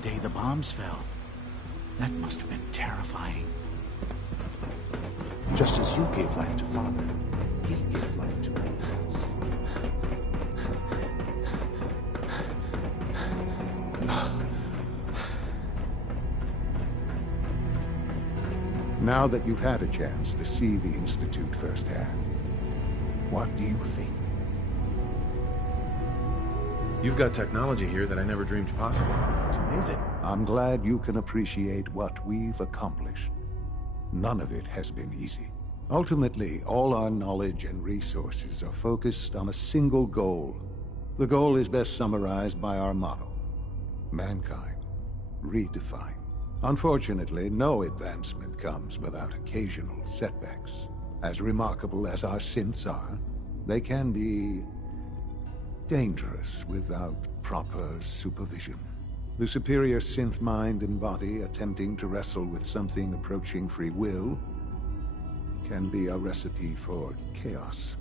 the day the bombs fell. That must have been terrifying. Just as you gave life to Father, he gave life to me. Now that you've had a chance to see the Institute firsthand, what do you think? You've got technology here that I never dreamed possible. It's amazing. I'm glad you can appreciate what we've accomplished. None of it has been easy. Ultimately, all our knowledge and resources are focused on a single goal. The goal is best summarized by our motto: mankind, redefined. Unfortunately, no advancement comes without occasional setbacks. As remarkable as our synths are, they can be dangerous without proper supervision. The superior synth mind and body attempting to wrestle with something approaching free will can be a recipe for chaos.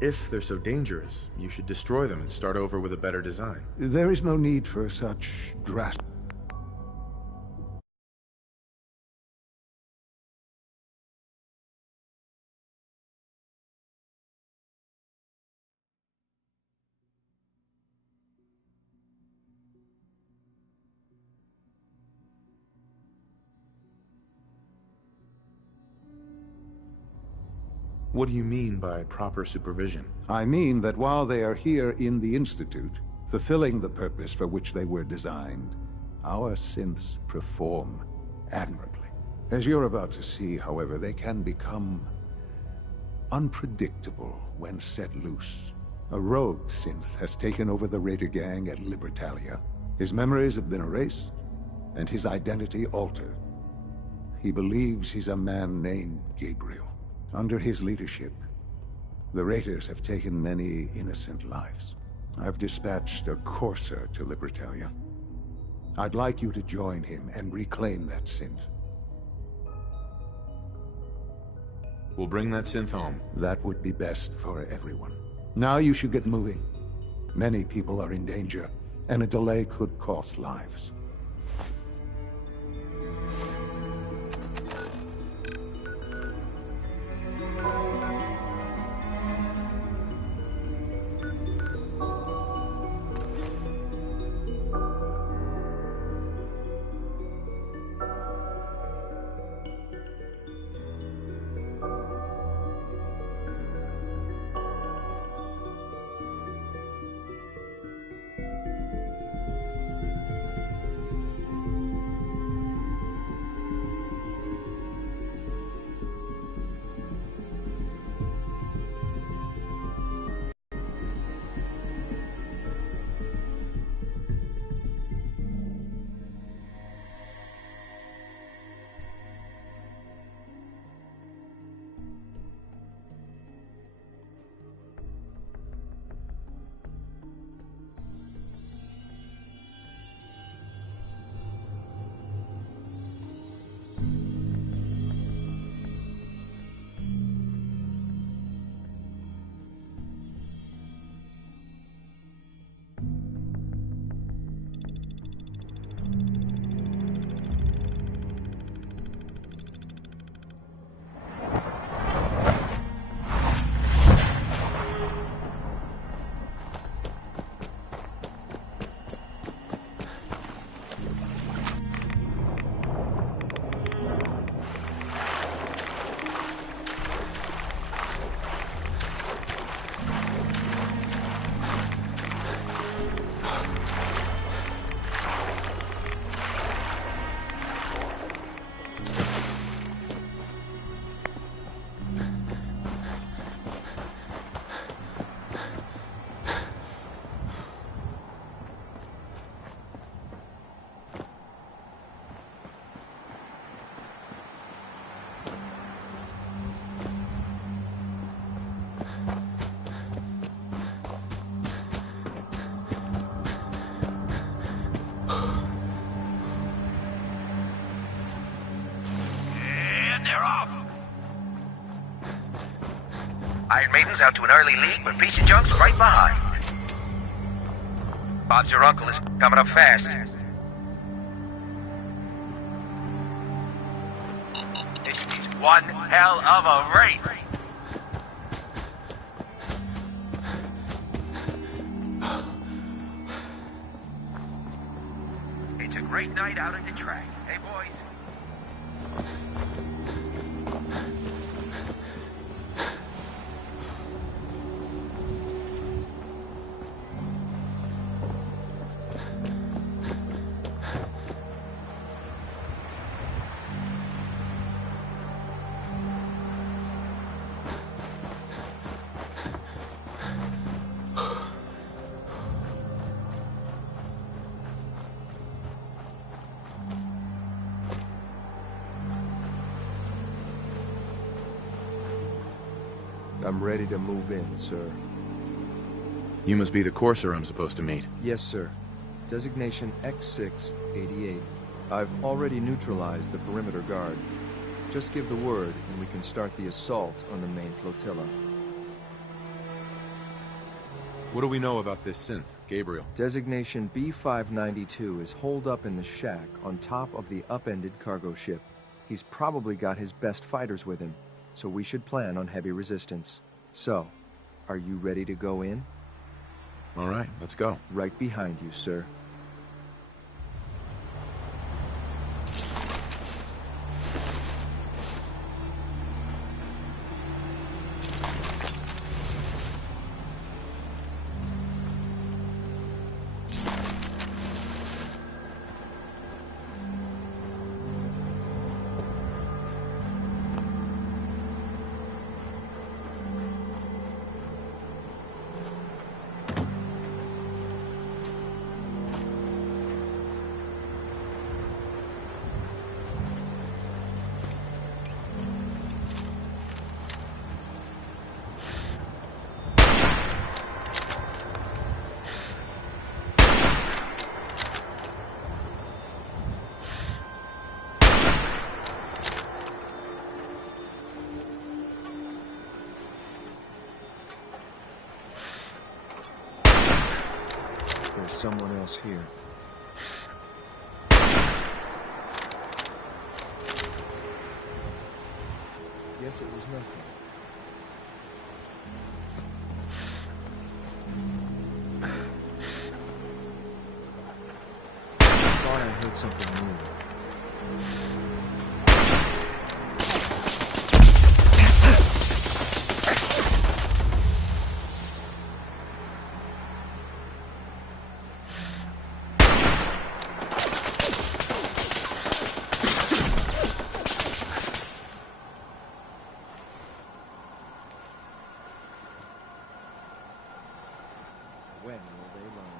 If they're so dangerous, you should destroy them and start over with a better design. There is no need for such drastic... What do you mean by proper supervision? I mean that while they are here in the Institute, fulfilling the purpose for which they were designed, our synths perform admirably. As you're about to see, however, they can become unpredictable when set loose. A rogue synth has taken over the Raider gang at Libertalia. His memories have been erased, and his identity altered. He believes he's a man named Gabriel. Under his leadership, the Raiders have taken many innocent lives. I've dispatched a courser to Libertalia. I'd like you to join him and reclaim that synth. We'll bring that synth home. That would be best for everyone. Now you should get moving. Many people are in danger, and a delay could cost lives. Iron Maiden's out to an early lead, but Piece of Junk's right behind. Bob's your uncle is coming up fast. This is one hell of a race. It's a great night out at the track. Hey, boys. I'm ready to move in, sir. You must be the courser I'm supposed to meet. Yes, sir. Designation X688. I've already neutralized the perimeter guard. Just give the word, and we can start the assault on the main flotilla. What do we know about this synth, Gabriel? Designation B592 is holed up in the shack on top of the upended cargo ship. He's probably got his best fighters with him, so we should plan on heavy resistance. So, are you ready to go in? All right, let's go. Right behind you, sir. There's someone else here. Guess it was nothing. Thought I heard something new. When will they learn?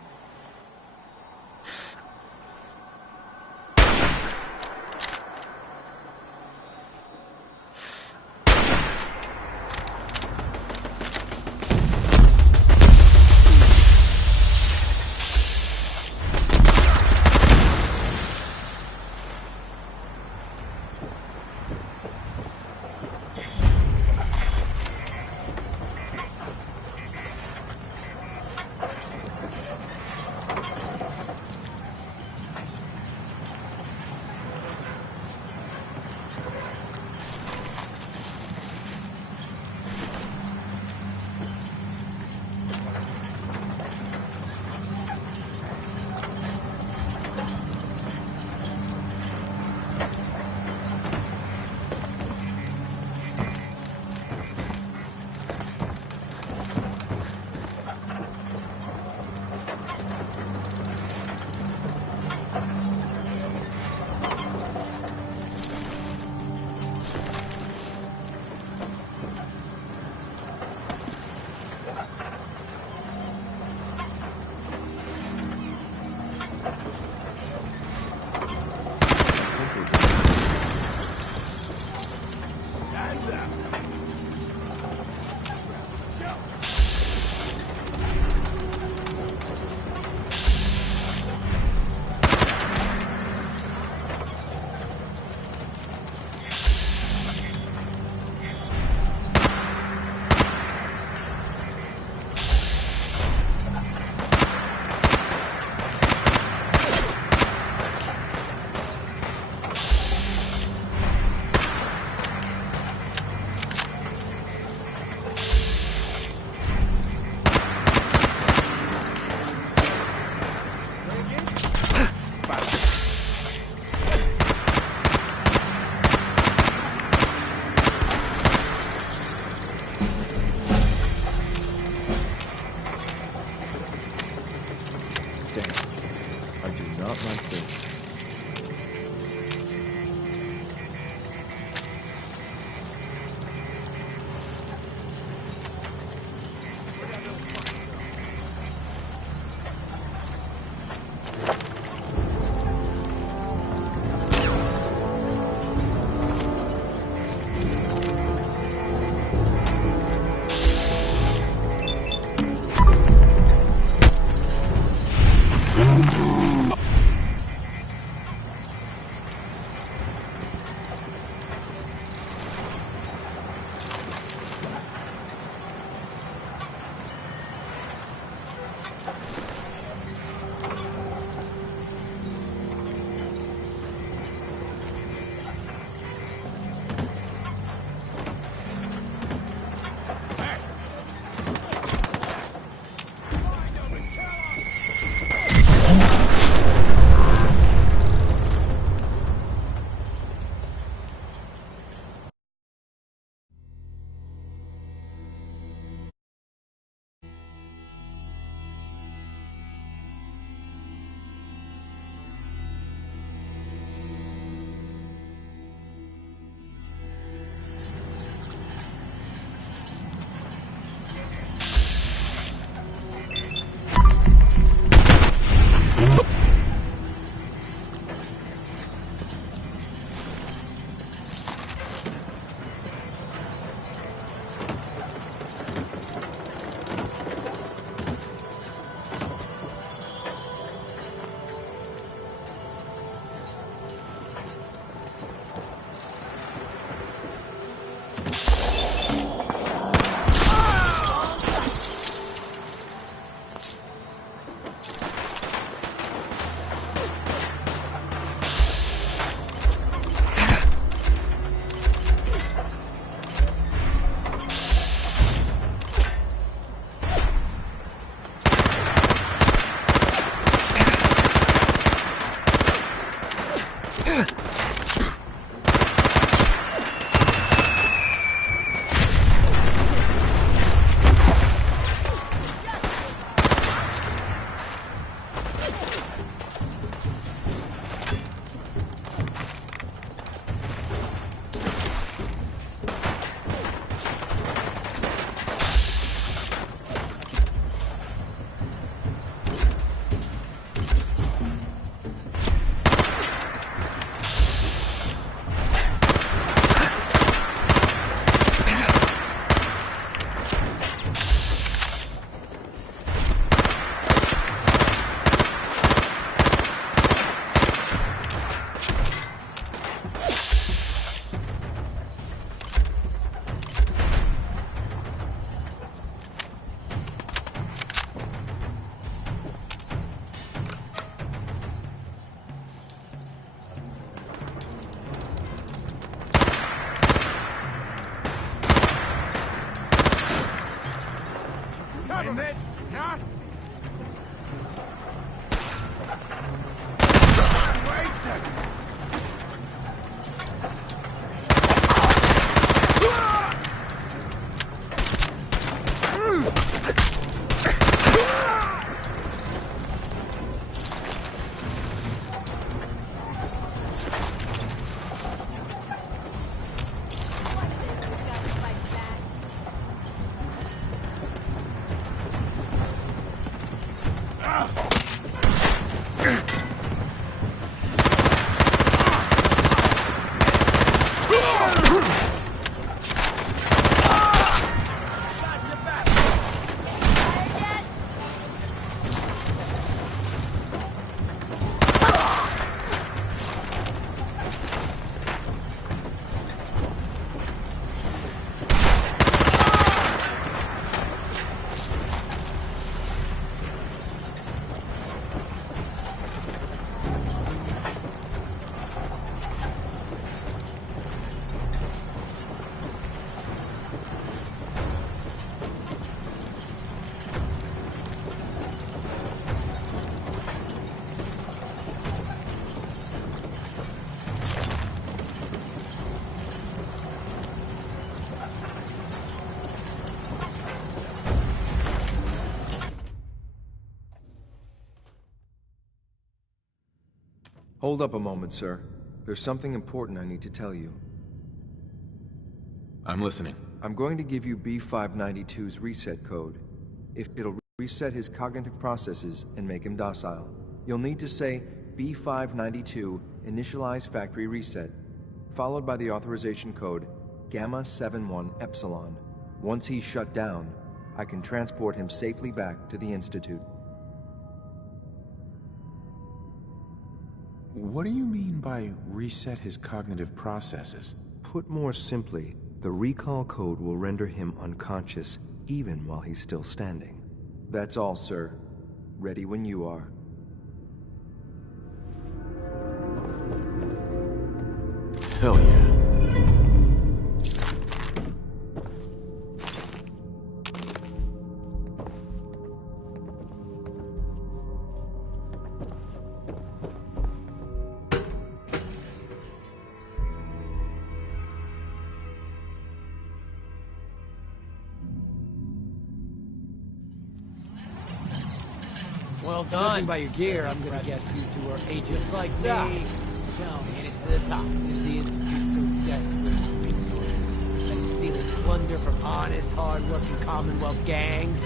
from this, huh? Wasted! Hold up a moment, sir. There's something important I need to tell you. I'm listening. I'm going to give you B592's reset code. If it'll reset his cognitive processes and make him docile. You'll need to say B592 initialize factory reset, followed by the authorization code Gamma 71 Epsilon. Once he's shut down, I can transport him safely back to the Institute. What do you mean by reset his cognitive processes? Put more simply, the recall code will render him unconscious even while he's still standing. That's all, sir. Ready when you are. Hell yeah. Well done. Judging by your gear, I'm gonna guess you two are agents like me. Tell me, it to the top. Is the Institute so desperate for resources that it's stealing plunder from honest, hard-working Commonwealth gangs?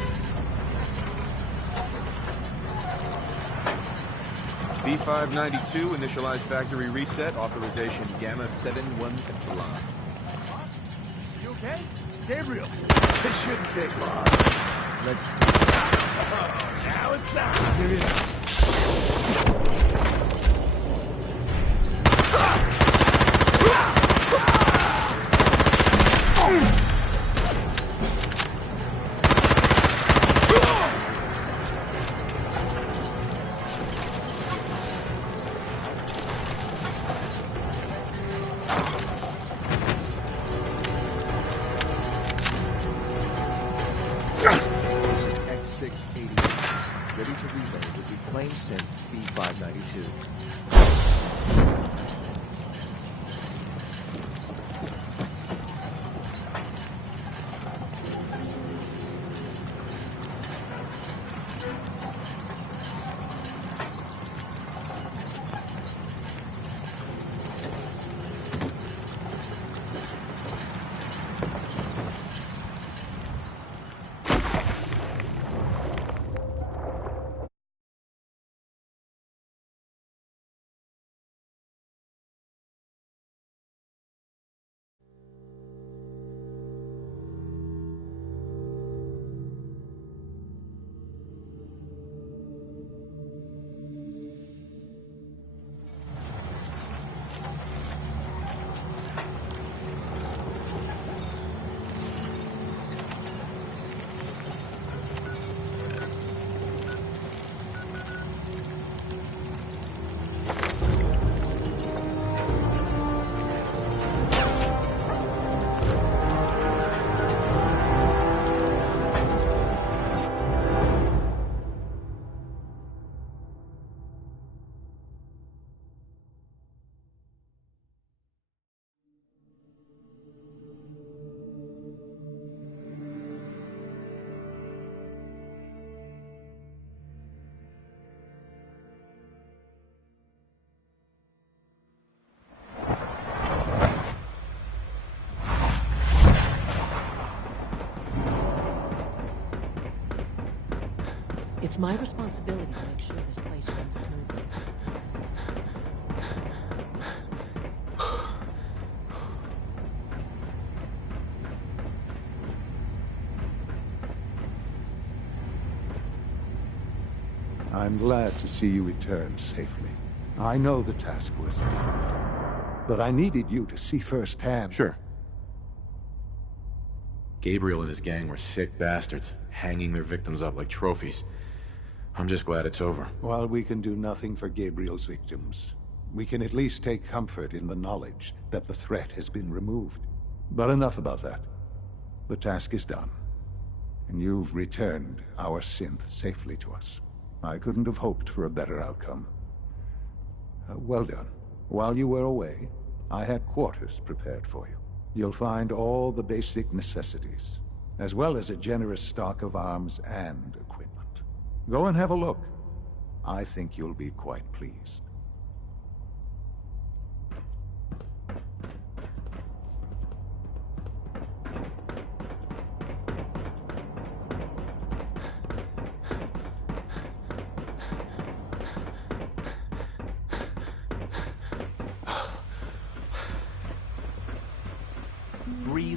B592, initialize factory reset, authorization Gamma 71 Epsilon. You okay? Gabriel! This shouldn't take long. Let's... Oh, now it's on! This is X688, ready to reload with Reclaim Synth B592. It's my responsibility to make sure this place runs smoothly. I'm glad to see you return safely. I know the task was difficult, but I needed you to see firsthand. Sure. Gabriel and his gang were sick bastards, hanging their victims up like trophies. I'm just glad it's over. While we can do nothing for Gabriel's victims, we can at least take comfort in the knowledge that the threat has been removed. But enough about that. The task is done, and you've returned our synth safely to us. I couldn't have hoped for a better outcome. Well done. While you were away, I had quarters prepared for you. You'll find all the basic necessities, as well as a generous stock of arms and equipment. Go and have a look. I think you'll be quite pleased.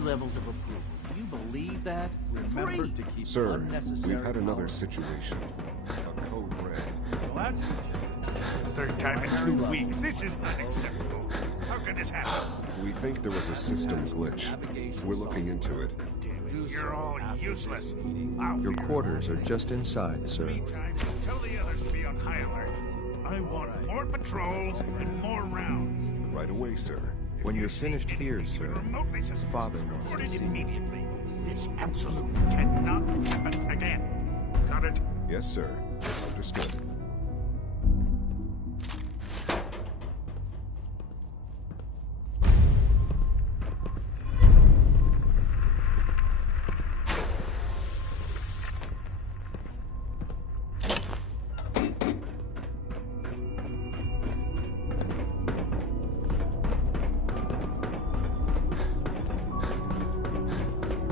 Levels of approval. Do you believe that? Remember to keep Sir, unnecessary we've had another power. situation. A code red. Well, that's the third time in 2 weeks. This is unacceptable. How could this happen? We think there was a system glitch. We're looking into it. Damn it, you're all useless. Your quarters are just inside, sir. Meantime, tell the others to be on high alert. I want more patrols and more rounds. Right away, sir. When you're finished here, sir, Father wants to see you. Immediately. This absolutely cannot happen again. Got it? Yes, sir. Understood.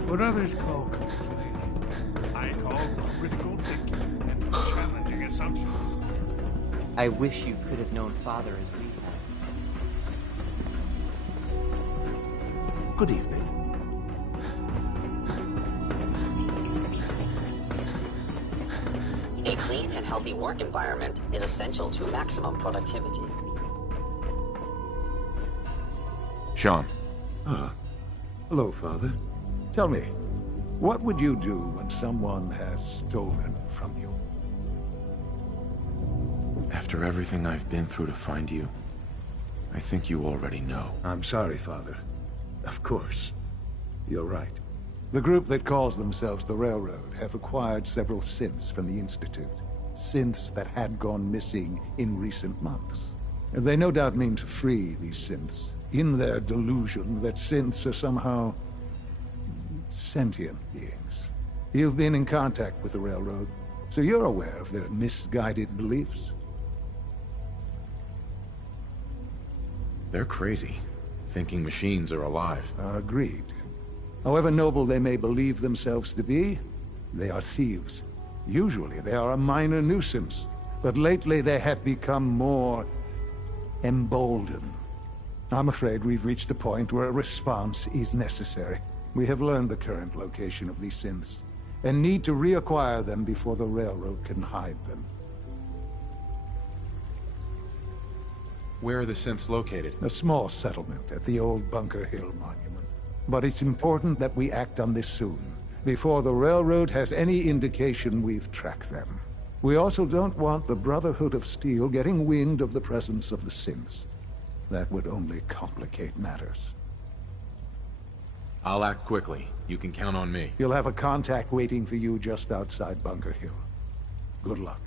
What others call complaining, I call critical thinking and challenging assumptions. I wish you could have known Father as we have. Good evening. A clean and healthy work environment is essential to maximum productivity. Sean. Ah. Hello, Father. Tell me, what would you do when someone has stolen from you? After everything I've been through to find you, I think you already know. I'm sorry, Father. Of course. You're right. The group that calls themselves the Railroad have acquired several synths from the Institute. Synths that had gone missing in recent months. And they no doubt mean to free these synths, in their delusion that synths are somehow sentient beings. You've been in contact with the Railroad, so you're aware of their misguided beliefs. They're crazy, thinking machines are alive. Agreed. However noble they may believe themselves to be, they are thieves. Usually they are a minor nuisance, but lately they have become more emboldened. I'm afraid we've reached the point where a response is necessary. We have learned the current location of these synths, and need to reacquire them before the Railroad can hide them. Where are the synths located? A small settlement at the old Bunker Hill Monument. But it's important that we act on this soon, before the Railroad has any indication we've tracked them. We also don't want the Brotherhood of Steel getting wind of the presence of the synths. That would only complicate matters. I'll act quickly. You can count on me. You'll have a contact waiting for you just outside Bunker Hill. Good luck.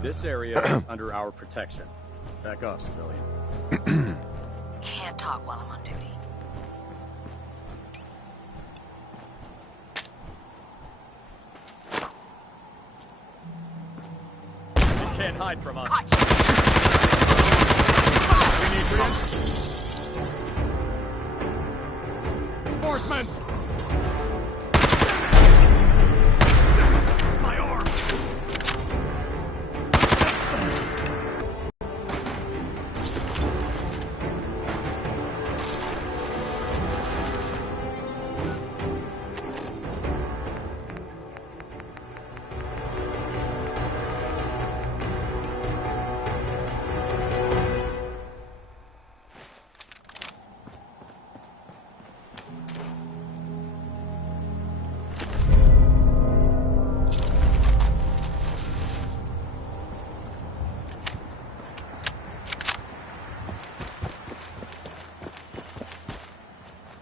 This area is under our protection. Back off, civilian. Can't talk while I'm on duty. You can't hide from us. We need reinforcements! My arm!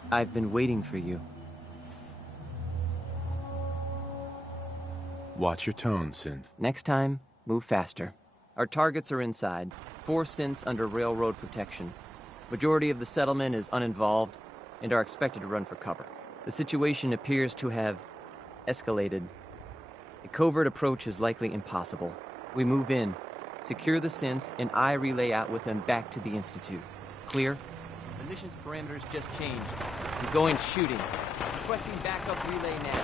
I've been waiting for you. Watch your tone, Synth. Next time, move faster. Our targets are inside. 4 synths under railroad protection. Majority of the settlement is uninvolved and are expected to run for cover. The situation appears to have escalated. A covert approach is likely impossible. We move in, secure the synths, and I relay out with them back to the Institute. Clear? The mission's parameters just changed. I'm going shooting. Requesting backup relay now.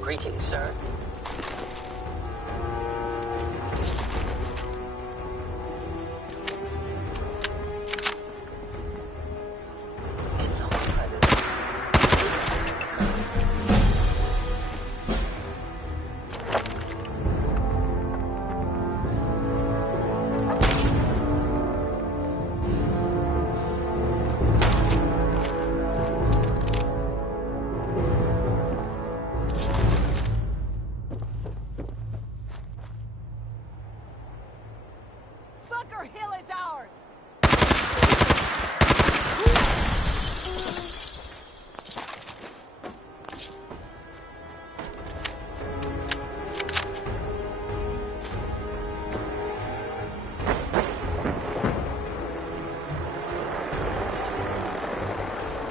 Greetings, sir. Is someone present? Bunker Hill is ours!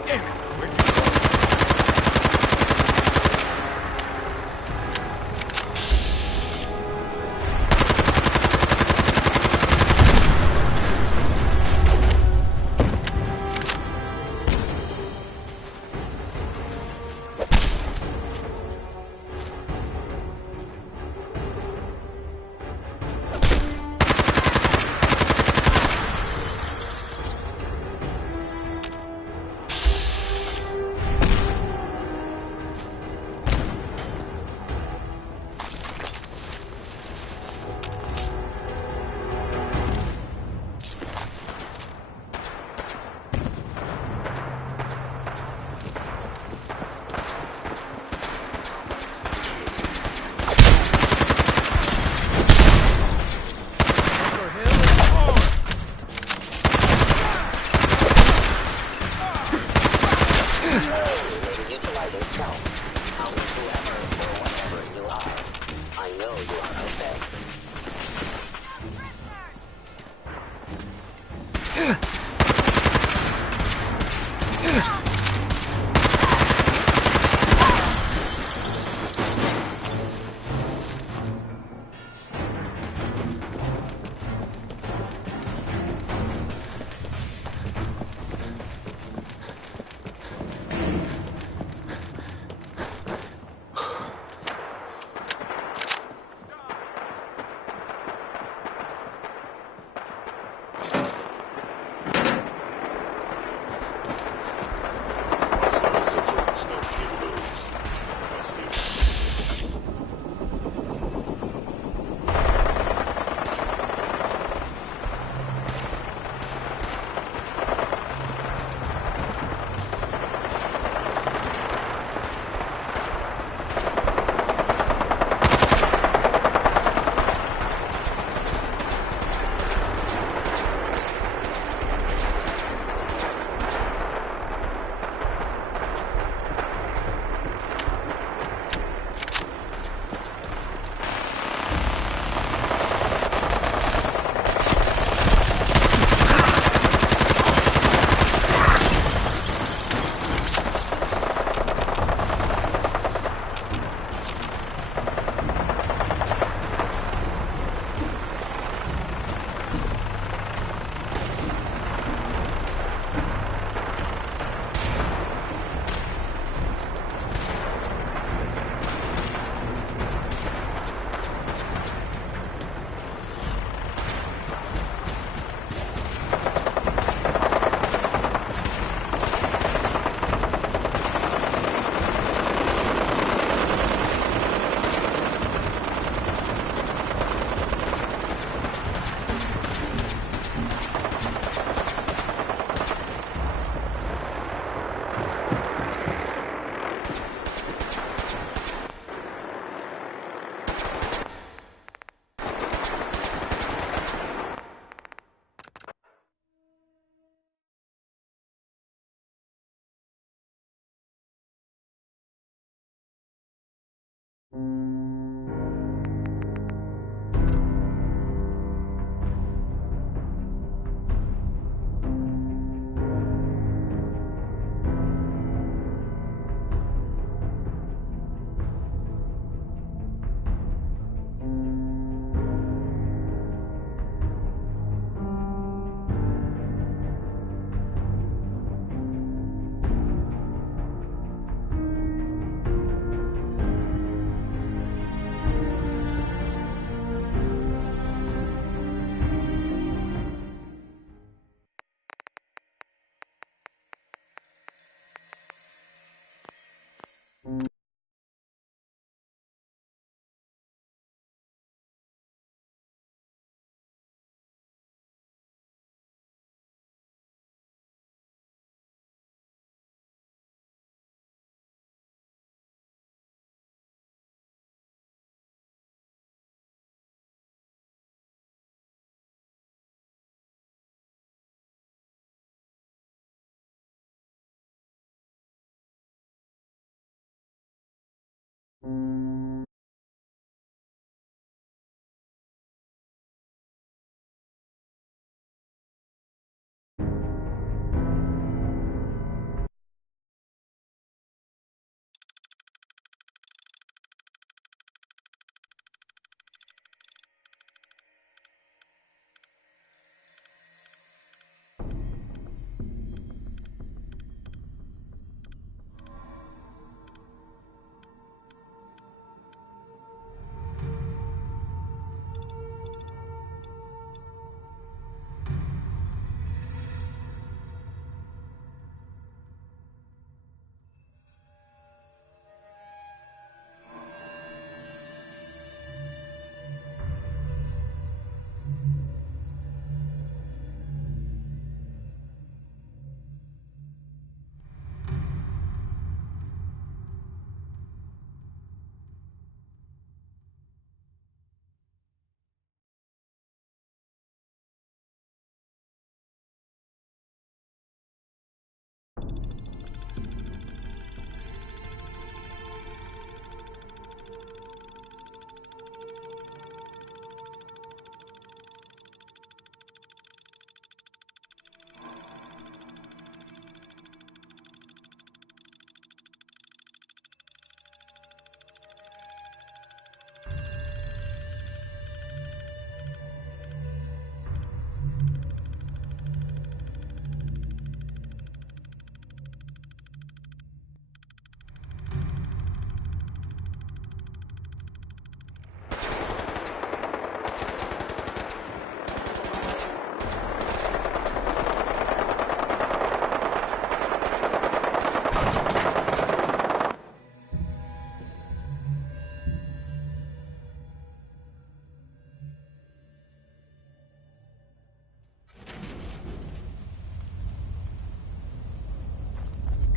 Damn it! Where'd you go?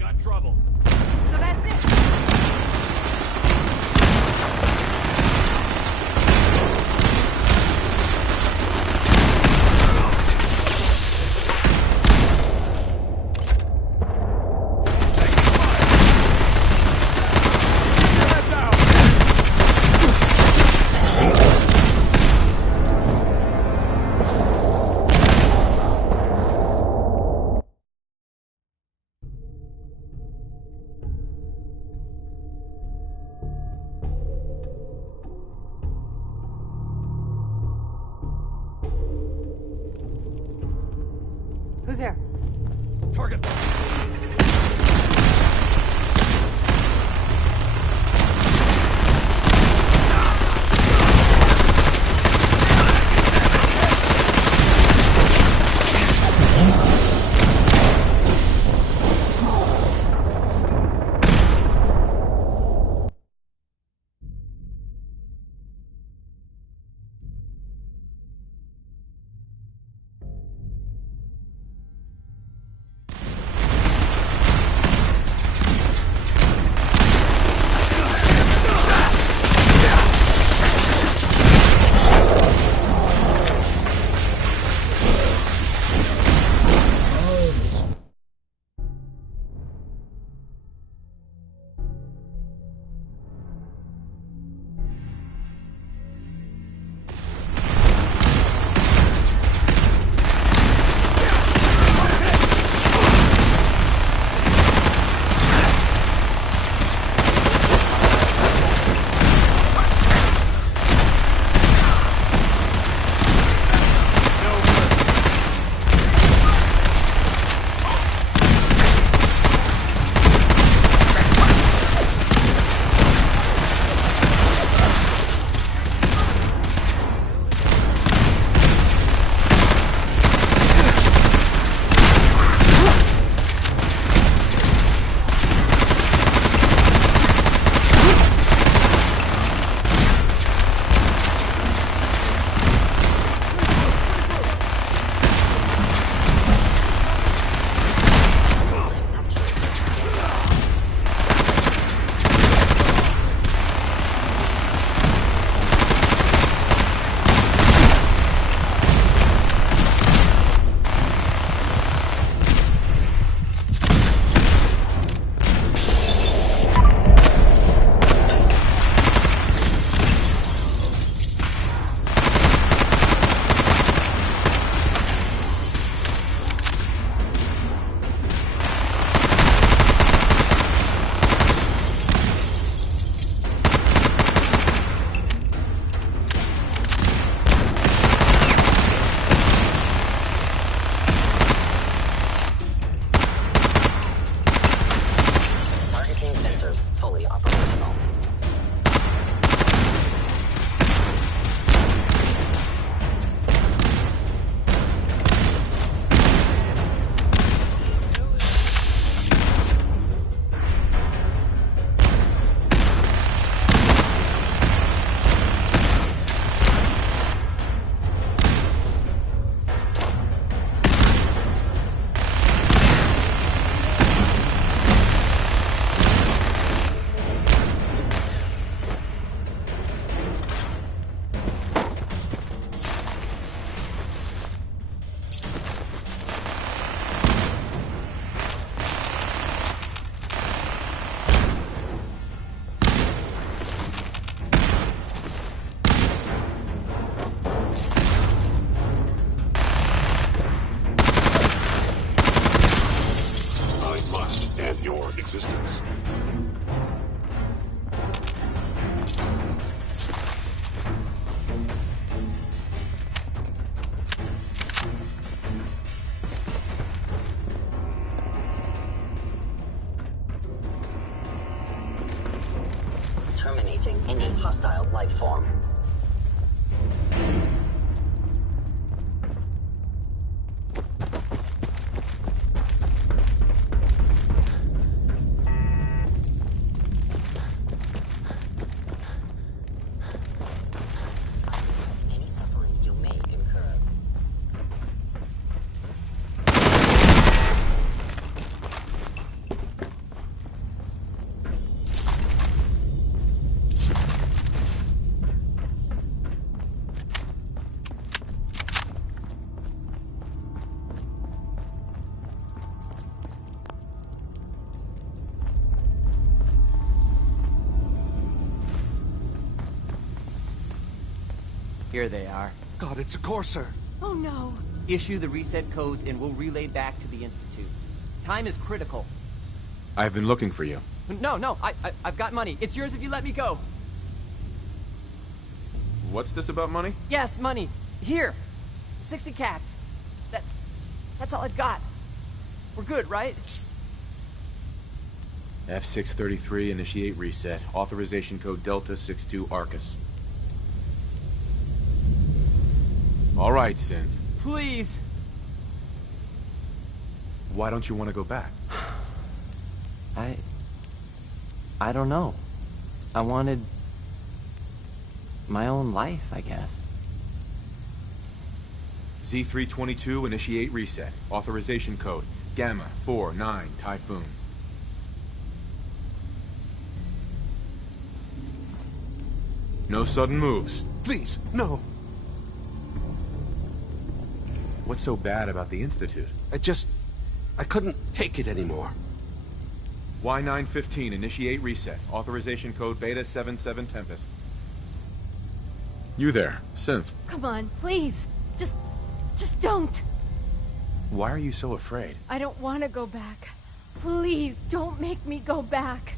Got trouble. So that's it. Who's there? Target. life form. Any suffering you may incur. Here they are. God, it's a Courser. Oh no. Issue the reset codes and we'll relay back to the Institute. Time is critical. I've been looking for you. No, I've got money. It's yours if you let me go. What's this about money? Yes, money. Here. 60 caps. That's all I've got. We're good, right? F633, initiate reset. Authorization code Delta 62 Arcus. All right, Synth. Please. Why don't you want to go back? I don't know. I wanted my own life, I guess. Z322, initiate reset. Authorization code Gamma 49 Typhoon. No sudden moves. Please, no. What's so bad about the Institute? I couldn't take it anymore. Y915, initiate reset. Authorization code Beta 77 Tempest. You there, Synth. Come on, please. Just don't. Why are you so afraid? I don't want to go back. Please, don't make me go back.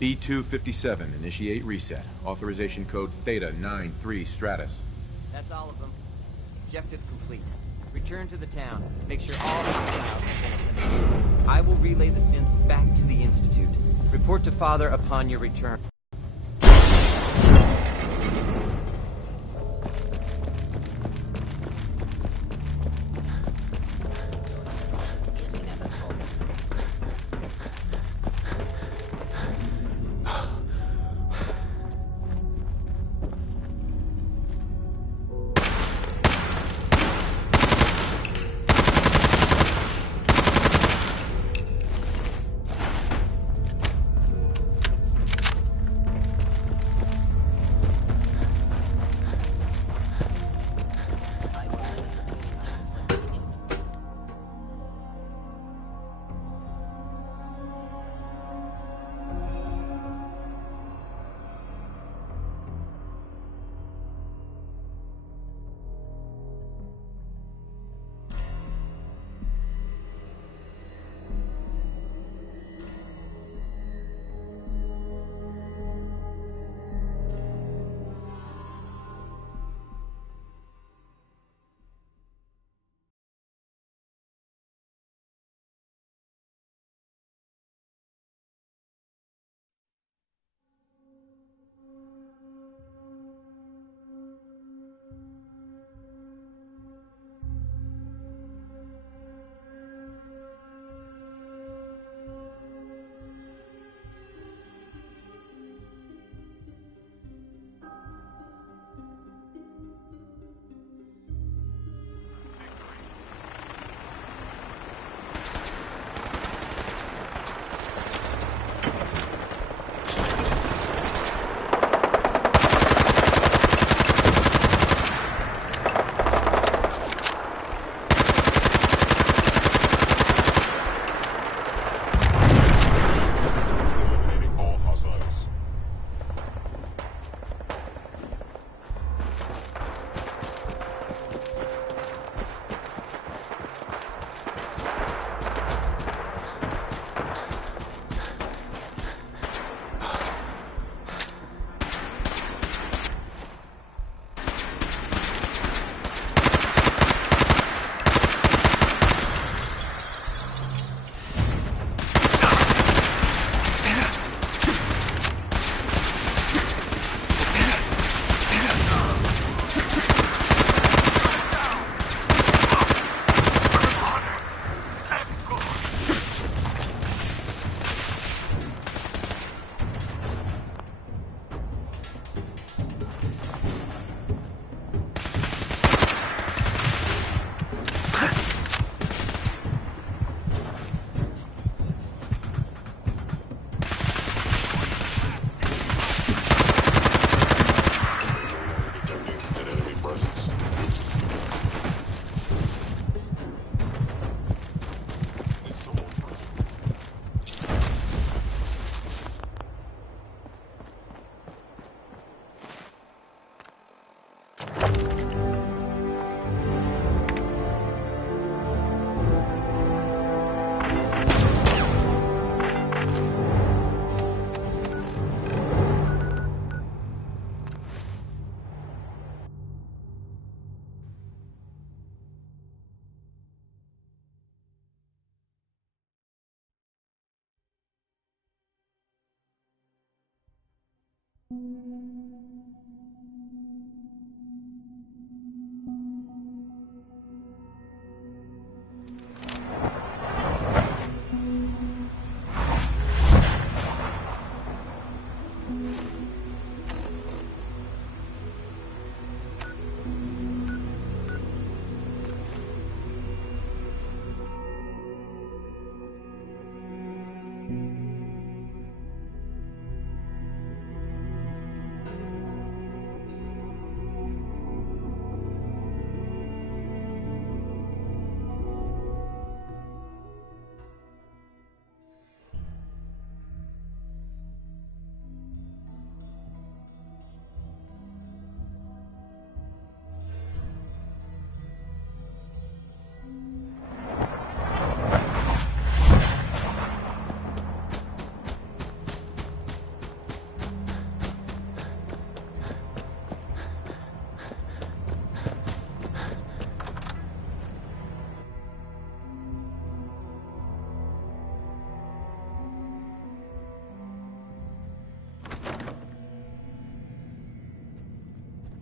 B257, initiate reset. Authorization code Theta 93 Stratus. That's all of them. Objective complete. Return to the town. Make sure all hostiles have been eliminated. I will relay the synths back to the Institute. Report to Father upon your return.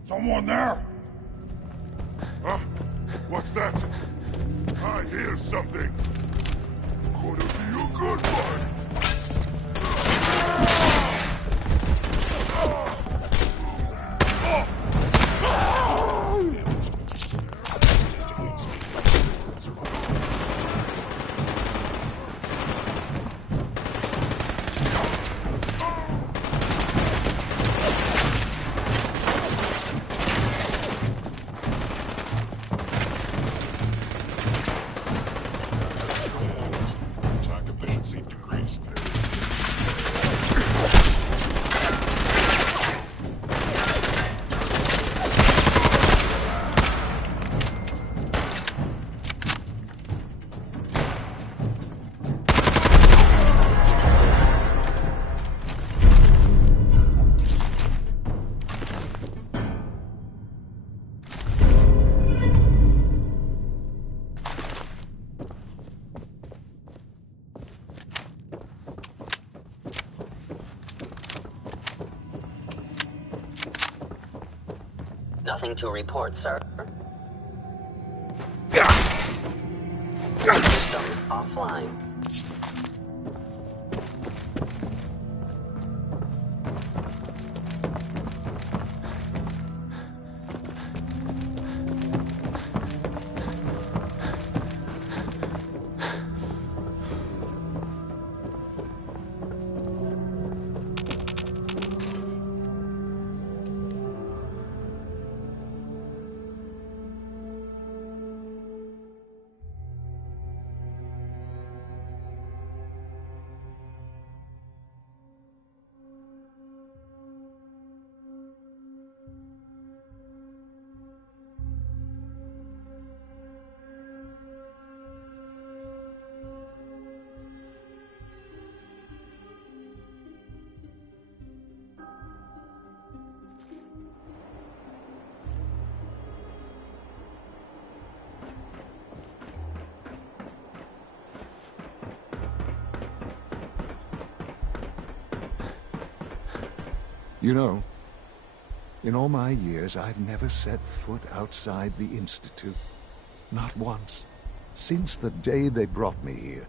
Someone there? Huh? What's that? I hear something. Could it be a good one? Nothing to report, sir. Systems offline. You know, in all my years, I've never set foot outside the Institute. Not once. Since the day they brought me here.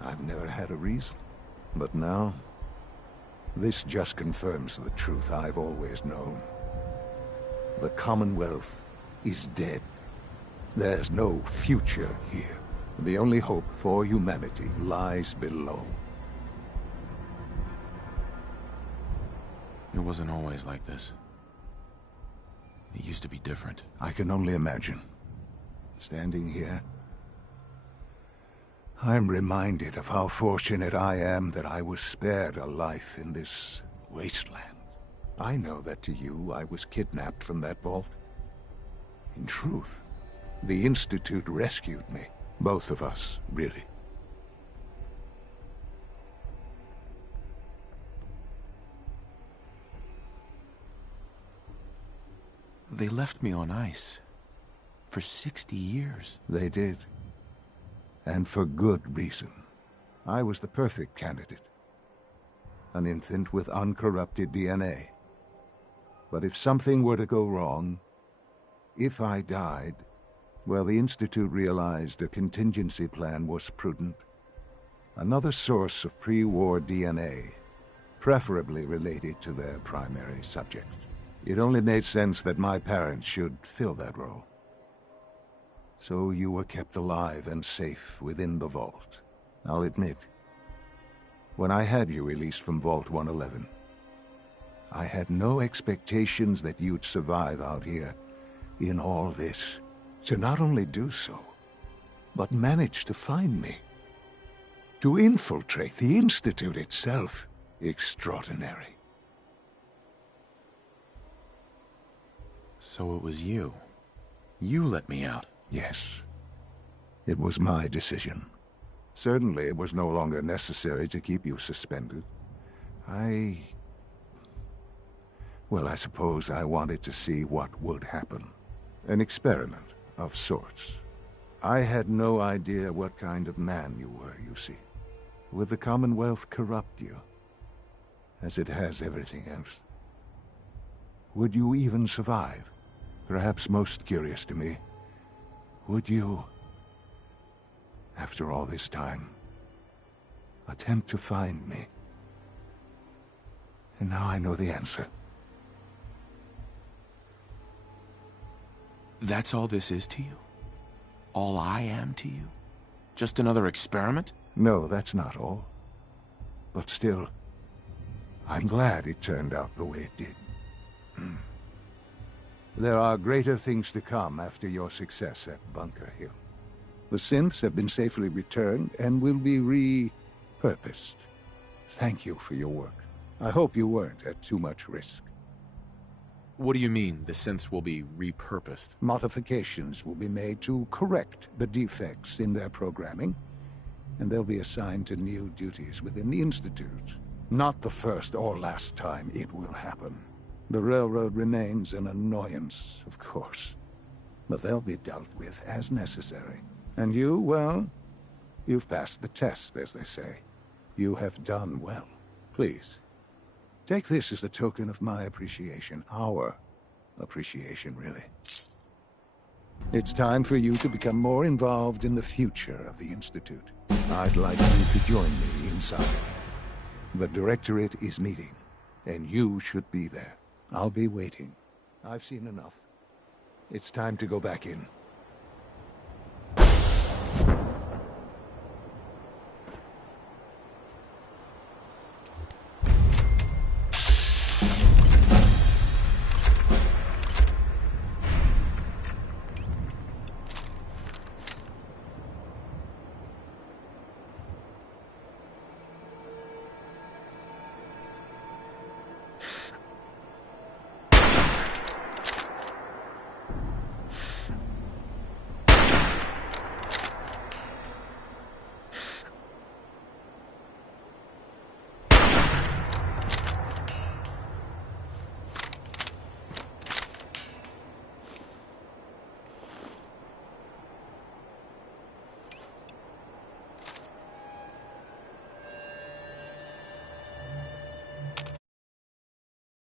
I've never had a reason. But now, this just confirms the truth I've always known. The Commonwealth is dead. There's no future here. The only hope for humanity lies below. It wasn't always like this. It used to be different. I can only imagine. Standing here, I'm reminded of how fortunate I am that I was spared a life in this wasteland. I know that to you, I was kidnapped from that vault. In truth, the Institute rescued me. Both of us, really. They left me on ice. For 60 years. They did. And for good reason. I was the perfect candidate. an infant with uncorrupted DNA. But if something were to go wrong, if I died, well, the Institute realized a contingency plan was prudent. Another source of pre-war DNA, preferably related to their primary subject. It only made sense that my parents should fill that role. So you were kept alive and safe within the vault. I'll admit, when I had you released from Vault 111, I had no expectations that you'd survive out here in all this. To not only do so, but manage to find me. To infiltrate the Institute itself. Extraordinary. So it was you. You let me out. Yes. It was my decision. Certainly it was no longer necessary to keep you suspended. Well, I suppose I wanted to see what would happen. An experiment of sorts. I had no idea what kind of man you were, you see. Would the Commonwealth corrupt you, as it has everything else? Would you even survive? Perhaps most curious to me, would you, after all this time, attempt to find me? And now I know the answer. That's all this is to you? All I am to you? Just another experiment? No, that's not all. But still, I'm glad it turned out the way it did. There are greater things to come after your success at Bunker Hill. The synths have been safely returned and will be repurposed. Thank you for your work. I hope you weren't at too much risk. What do you mean, the synths will be repurposed? Modifications will be made to correct the defects in their programming, and they'll be assigned to new duties within the Institute. Not the first or last time it will happen. The Railroad remains an annoyance, of course, but they'll be dealt with as necessary. And you, well, you've passed the test, as they say. You have done well. Please, take this as a token of my appreciation. Our appreciation, really. It's time for you to become more involved in the future of the Institute. I'd like you to join me inside. The Directorate is meeting, and you should be there. I'll be waiting. I've seen enough. It's time to go back in.